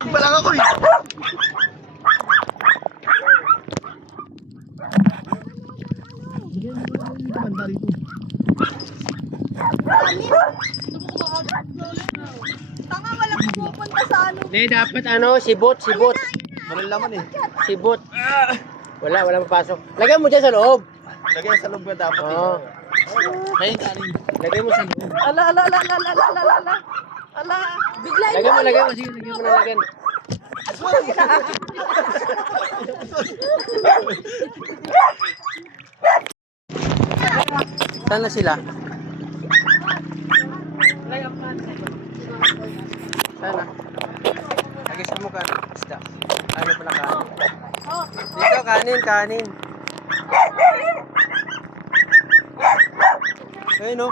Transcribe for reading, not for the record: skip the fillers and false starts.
Balang ako eh. Tanga, walang pupunta sa ano. Hindi, dapat ano, sibot. Walang laman eh. Sibot. Wala papasok. Lagyan mo dyan sa loob. Lagay sa loob ka dapat eh. Oo. Kain kanin. Lagyan mo sa loob. Ala. Ala, biglayin mo. Lagyan mo. Sige, lagyan mo na lagyan. Saan na sila? Sana. Agis mo ka. Isda. Ano pala kanin? Dito, kanin. Ayun o.